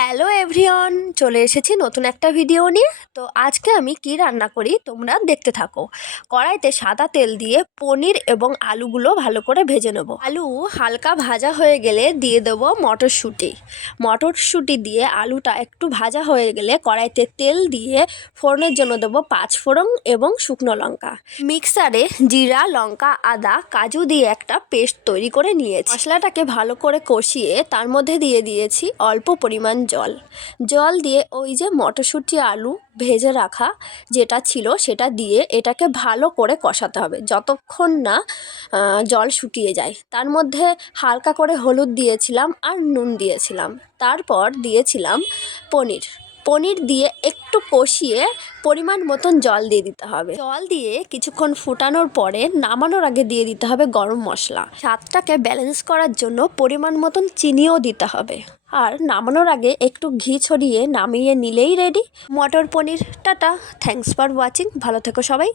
Hello everyone, চলে এসেছি নতুন একটা ভিডিও নিয়ে। তো আজকে আমি কি রান্না করি তোমরা দেখতে থাকো। কড়াইতে সাদা তেল দিয়ে পনির এবং আলুগুলো ভালো করে ভেজে নেব। আলু হালকা ভাজা হয়ে গেলে দিয়ে দেবো মটরশুঁটি। মটরশুঁটি দিয়ে আলুটা একটু ভাজা হয়ে গেলে কড়াইতে তেল দিয়ে ফোড়নের জন্য দেবো 5 ফোড়ন এবং শুকনো লঙ্কা। মিক্সারে জিরা, লঙ্কা, আদা, কাজু দিয়ে একটা পেস্ট তৈরি করে নিয়েছি। মশলাটাকে ভালো করে কষিয়ে তার মধ্যে দিয়ে দিয়েছি অল্প পরিমাণ জল দিয়ে ওই যে মটরশুঁটি আলু ভেজে রাখা যেটা ছিল সেটা দিয়ে এটাকে ভালো করে কষাতে হবে যতক্ষণ না জল শুকিয়ে যায়। তার মধ্যে হালকা করে হলুদ দিয়েছিলাম আর নুন দিয়েছিলাম। তারপর দিয়েছিলাম পনির দিয়ে একটু কষিয়ে পরিমাণ মতন জল দিয়ে দিতে হবে। জল দিয়ে কিছুক্ষণ ফুটানোর পরে নামানোর আগে দিয়ে দিতে হবে গরম মশলা। স্বাদটাকে ব্যালেন্স করার জন্য পরিমাণ মতন চিনিও দিতে হবে। আর নামানোর আগে একটু ঘি ছড়িয়ে নামিয়ে নিলেই ready motor paneer. Tata, thanks for watching. ভালো থেকো সবাই।